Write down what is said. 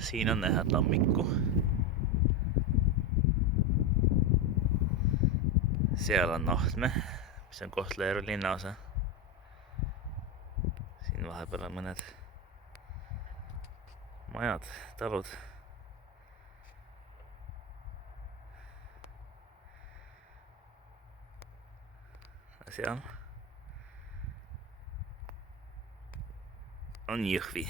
Siin on näha tammikku. Seal on Ahtme, mis on Kohtla-Järve linnaosa. Siin vahepeal on mõned majad, talud. Seal on Jõhvi.